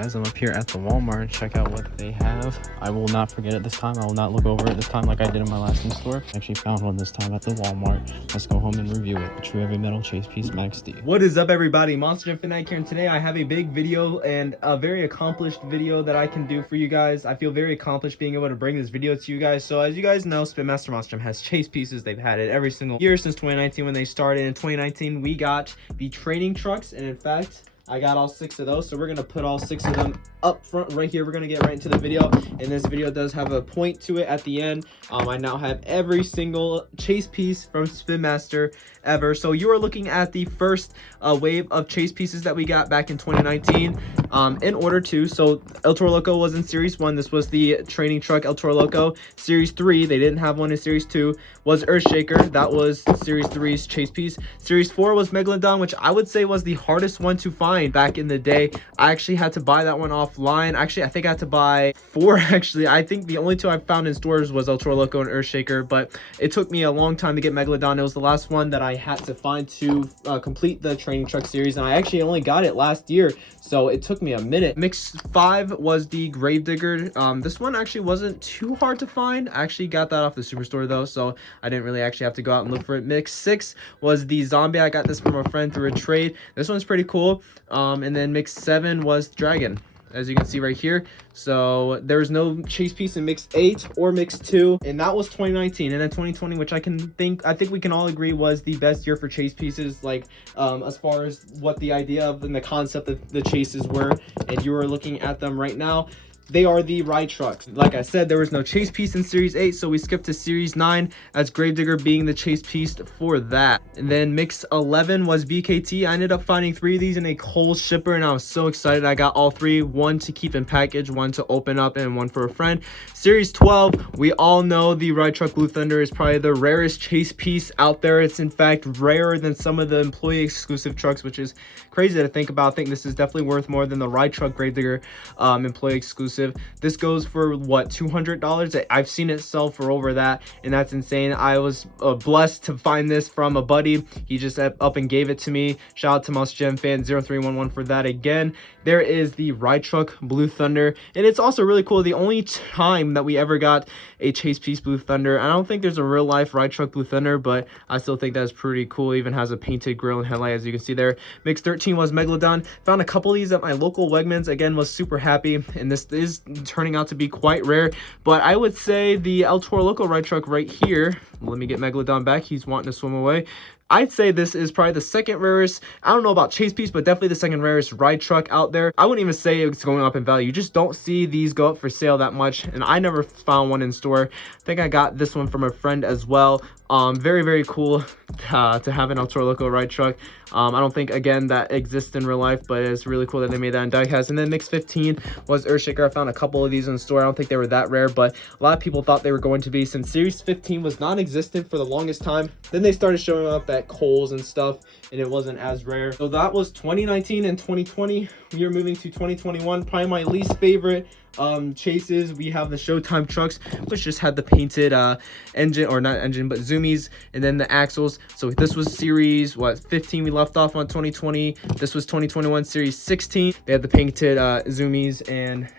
guys, I'm up here at the Walmart. Check out what they have. I will not forget it this time. I will not look over it this time like I did in my last in-store. I actually found one this time at the Walmart. Let's go home and review it. The True Heavy Metal Chase Piece Max D. What is up, everybody? Monster Jam Fanatic here, and today I have a big video and a very accomplished video that I can do for you guys. I feel very accomplished being able to bring this video to you guys. So as you guys know, Spin Master Monster Jam has chase pieces. They've had it every single year since 2019 when they started. In 2019, we got the training trucks, and in fact, I got all 6 of those, so we're gonna put all 6 of them up front right here. We're gonna get right into the video, and this video does have a point to it at the end. I now have every single chase piece from Spin Master ever. So you are looking at the first wave of chase pieces that we got back in 2019. In order to, so El Toro Loco was in Series 1. This was the training truck El Toro Loco. Series 3, they didn't have one in Series 2, was Earthshaker. That was Series 3's chase piece. Series 4 was Megalodon, which I would say was the hardest one to find back in the day. I actually had to buy that one offline. Actually, I think I had to buy 4 actually. I think the only 2 I found in stores was El Toro Loco and Earthshaker, but it took me a long time to get Megalodon. It was the last one that I had to find to complete the training truck series, and I actually only got it last year, so it took me a minute. Mix 5 was the Gravedigger. This one actually wasn't too hard to find. I actually got that off the Superstore though, so I didn't really actually have to go out and look for it. Mix 6 was the Zombie. I got this from a friend through a trade. This one's pretty cool. And then Mix 7 was Dragon, as you can see right here. So there's no chase piece in Mix 8 or Mix 2, and that was 2019. And then 2020, which I think we can all agree was the best year for chase pieces, like as far as what the idea of and the concept of the chases were. And you are looking at them right now. They are the ride trucks. Like I said, there was no chase piece in Series 8, so we skipped to Series 9 as Gravedigger being the chase piece for that. And then Mix 11 was BKT. I ended up finding 3 of these in a Kohl's shipper, and I was so excited. I got all 3, 1 to keep in package, 1 to open up, and 1 for a friend. Series 12, we all know the Ride Truck Blue Thunder is probably the rarest chase piece out there. It's in fact rarer than some of the employee exclusive trucks, which is crazy to think about. I think this is definitely worth more than the Ride Truck Gravedigger employee exclusive. This goes for what, $200? I've seen it sell for over that, and that's insane. I was blessed to find this from a buddy. He just up and gave it to me. Shout out to Monster Jam Fan 0311 for that again. There is the Ride Truck Blue Thunder, and it's also really cool. The only time that we ever got a chase piece Blue Thunder, I don't think there's a real life Ride Truck Blue Thunder, but I still think that's pretty cool. It even has a painted grill and headlight, as you can see there. Mix 13 was Megalodon. Found a couple of these at my local Wegmans. Again, was super happy, and this is turning out to be quite rare. But I would say the El Toro Loco Ride Truck right here, let me get Megalodon back. He's wanting to swim away. I'd say this is probably the second rarest. I don't know about chase piece, but definitely the second rarest ride truck out there. I wouldn't even say it's going up in value. You just don't see these go up for sale that much, and I never found one in store. I think I got this one from a friend as well. Very, very cool to have an El Toro Loco ride truck. I don't think, again, that exists in real life, but it's really cool that they made that in diecast. And then Mix 15 was Earthshaker. I found a couple of these in the store. I don't think they were that rare, but a lot of people thought they were going to be, since Series 15 was non-existent for the longest time. Then they started showing up at Kohl's and stuff, and it wasn't as rare. So that was 2019 and 2020. We are moving to 2021. Probably my least favorite chases. We have the Showtime Trucks, which just had the painted engine, or not engine, but zoomies, and then the axles. So this was Series 15. We left off on 2020. This was 2021 Series 16. They had the painted zoomies and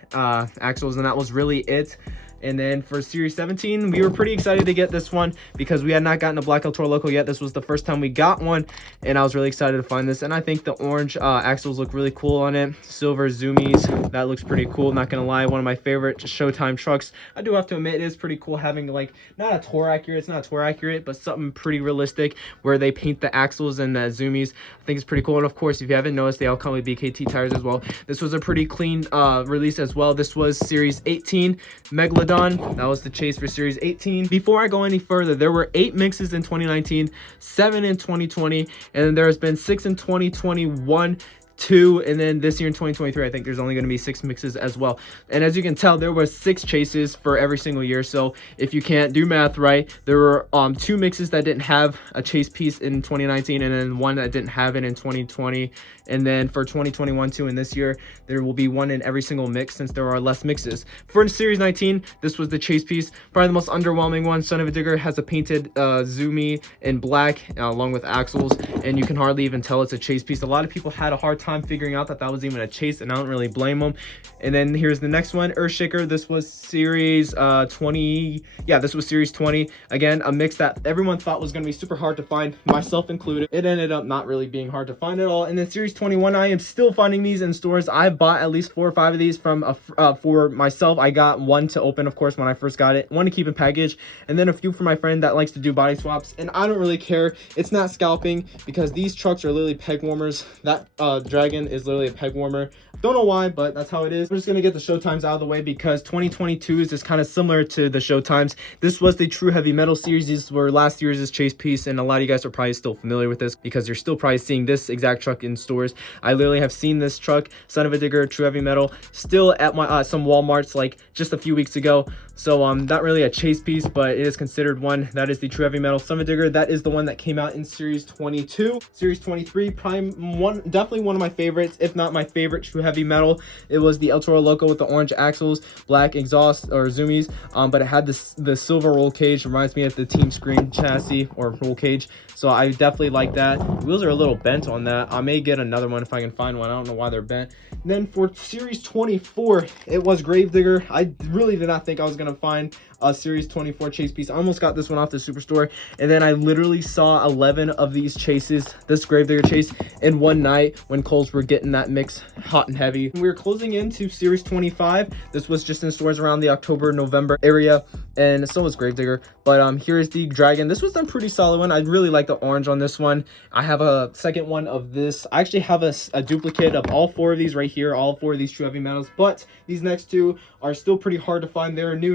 axles, and that was really it. And then for Series 17, we were pretty excited to get this one because we had not gotten a black El Toro Loco yet. This was the first time we got one, and I was really excited to find this. And I think the orange axles look really cool on it. Silver zoomies, that looks pretty cool. Not gonna lie, one of my favorite Showtime trucks. I do have to admit, it is pretty cool having, like, not a tour accurate, it's not tour accurate, but something pretty realistic where they paint the axles and the zoomies. I think it's pretty cool. And of course, if you haven't noticed, they all come with BKT tires as well. This was a pretty clean release as well. This was Series 18 Megalodon. That was the chase for Series 18. Before I go any further, there were 8 mixes in 2019, 7 in 2020, and then there has been 6 in 2021, 2, and then this year in 2023, I think there's only going to be 6 mixes as well. And as you can tell, there were 6 chases for every single year. So if you can't do math right, there were 2 mixes that didn't have a chase piece in 2019, and then 1 that didn't have it in 2020. And then for 2021 too, and this year, there will be 1 in every single mix since there are less mixes. For Series 19, this was the chase piece, probably the most underwhelming one. Son of a Digger has a painted zoomie in black along with axles, and you can hardly even tell it's a chase piece. A lot of people had a hard time time figuring out that that was even a chase, and I don't really blame them. And then here's the next one, Earthshaker. This was series 20. Yeah, this was series 20. Again, a mix that everyone thought was going to be super hard to find, myself included. It ended up not really being hard to find at all. And then series 21, I am still finding these in stores. I've bought at least 4 or 5 of these from for myself. I got one to open, of course, when I first got it, one to keep in package, and then a few for my friend that likes to do body swaps. And I don't really care. It's not scalping because these trucks are literally peg warmers. That Dragon is literally a peg warmer. Don't know why, but that's how it is. We're just gonna get the Showtimes out of the way because 2022 is just kind of similar to the Showtimes. This was the True Heavy Metal series. These were last year's chase piece, and a lot of you guys are probably still familiar with this because you're still probably seeing this exact truck in stores. I literally have seen this truck, Son of a Digger, True Heavy Metal, still at my some Walmarts like just a few weeks ago. So not really a chase piece, but it is considered one. That is the True Heavy Metal Son of a Digger. That is the one that came out in series 22. Series 23, definitely one of my favorites, if not my favorite True Heavy Metal. It was the El Toro Loco with the orange axles, black exhaust or zoomies, but it had the silver roll cage. Reminds me of the Team Screen chassis or roll cage. So I definitely like that. The wheels are a little bent on that. I may get another one if I can find one. I don't know why they're bent. And then for series 24, it was Gravedigger. I really did not think I was gonna find a series 24 chase piece. I almost got this one off the superstore, and then I literally saw 11 of these chases, this Gravedigger chase, in one night when Kohl's were getting that mix hot and heavy. We were closing into series 25. This was just in stores around the October, November area, and so was Gravedigger. But here is the Dragon. This was a pretty solid one. I really like the orange on this one. I have a second one of this. I actually have a duplicate of all 4 of these right here, all 4 of these True Heavy Metals, but these next 2 are still pretty hard to find. They're new.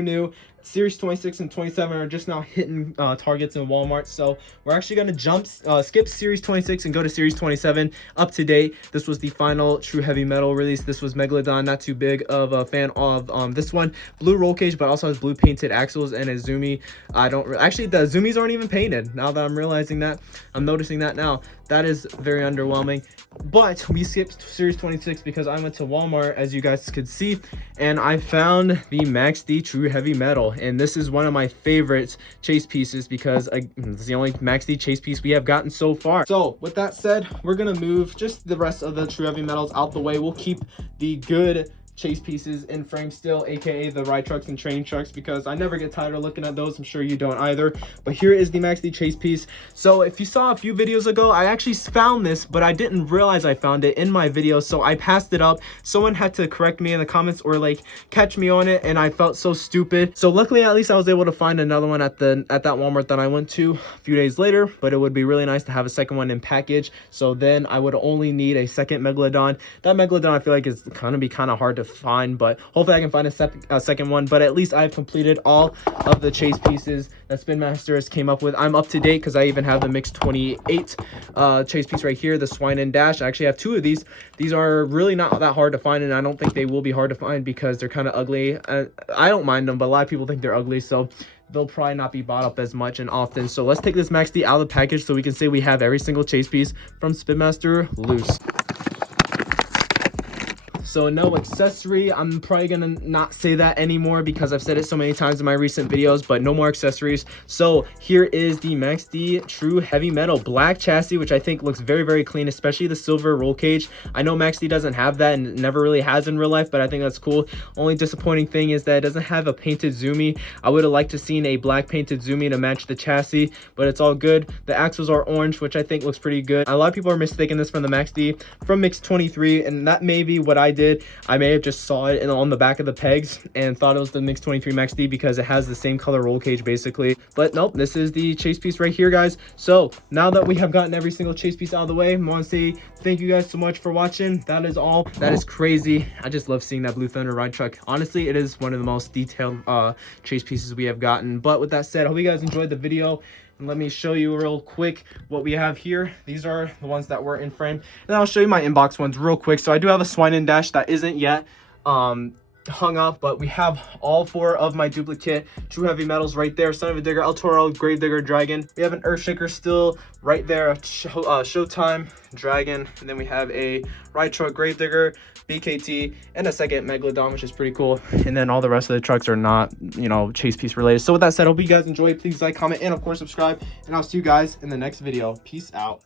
Series 26 and 27 are just now hitting targets in Walmart, so we're actually going to skip series 26 and go to series 27. Up to date, this was the final True Heavy Metal release. This was Megalodon. Not too big of a fan of this one. Blue roll cage, but also has blue painted axles and a zoomie. Actually, the zoomies aren't even painted. Now that I'm realizing that, I'm noticing that now. That is very underwhelming. But we skipped series 26 because I went to Walmart, as you guys could see, and I found the Max D True Heavy Metal. And this is one of my favorite chase pieces because it's the only Max D chase piece we have gotten so far. So with that said, we're gonna move just the rest of the True Heavy Metals out the way. We'll keep the good chase pieces in frame still, aka the ride trucks and training trucks, because I never get tired of looking at those. I'm sure you don't either. But here is the Max D chase piece. So if you saw a few videos ago, I actually found this, but I didn't realize I found it in my video, so I passed it up. Someone had to correct me in the comments or like catch me on it, and I felt so stupid. So luckily, at least I was able to find another one at that Walmart that I went to a few days later. But it would be really nice to have a second one in package, so then I would only need a second Megalodon. That Megalodon I feel like is gonna be kind of hard to find, but hopefully I can find a second one. But at least I've completed all of the chase pieces that Spin Masters came up with. I'm up to date because I even have the mix 28 chase piece right here, the Swine and Dash. I actually have 2 of these. These are really not that hard to find, and I don't think they will be hard to find because they're kind of ugly. I don't mind them, but a lot of people think they're ugly, so they'll probably not be bought up as much and often. So let's take this Max D out of the package so we can say we have every single chase piece from Spin Master loose. So no accessory. I'm probably gonna not say that anymore because I've said it so many times in my recent videos, but no more accessories. So here is the Max D True Heavy Metal black chassis, which I think looks very, very clean, especially the silver roll cage. I know Max D doesn't have that and never really has in real life, but I think that's cool. Only disappointing thing is that it doesn't have a painted zoomie. I would have liked to seen a black painted zoomie to match the chassis, but it's all good. The axles are orange, which I think looks pretty good. A lot of people are mistaking this from the Max D from mix 23, and that may be what I did. I may have just saw it on the back of the pegs and thought it was the mix 23 Max D because it has the same color roll cage basically. But nope, this is the chase piece right here, guys. So now that we have gotten every single chase piece out of the way, I want to say thank you guys so much for watching. That is all. That is crazy. I just love seeing that Blue Thunder ride truck. Honestly, it is one of the most detailed chase pieces we have gotten. But with that said, I hope you guys enjoyed the video. And let me show you real quick what we have here. These are the ones that were in frame, and I'll show you my inbox ones real quick. So I do have a Swine and Dash that isn't yet hung up, but we have all 4 of my duplicate True Heavy Metals right there. Son of a Digger, El Toro, Gravedigger, Dragon. We have an Earthshaker still right there, Showtime, Dragon, and then we have a ride truck, Gravedigger, BKT, and a second Megalodon, which is pretty cool. And then all the rest of the trucks are not, you know, chase piece related. So with that said, I hope you guys enjoyed. Please like, comment, and of course subscribe. And I'll see you guys in the next video. Peace out.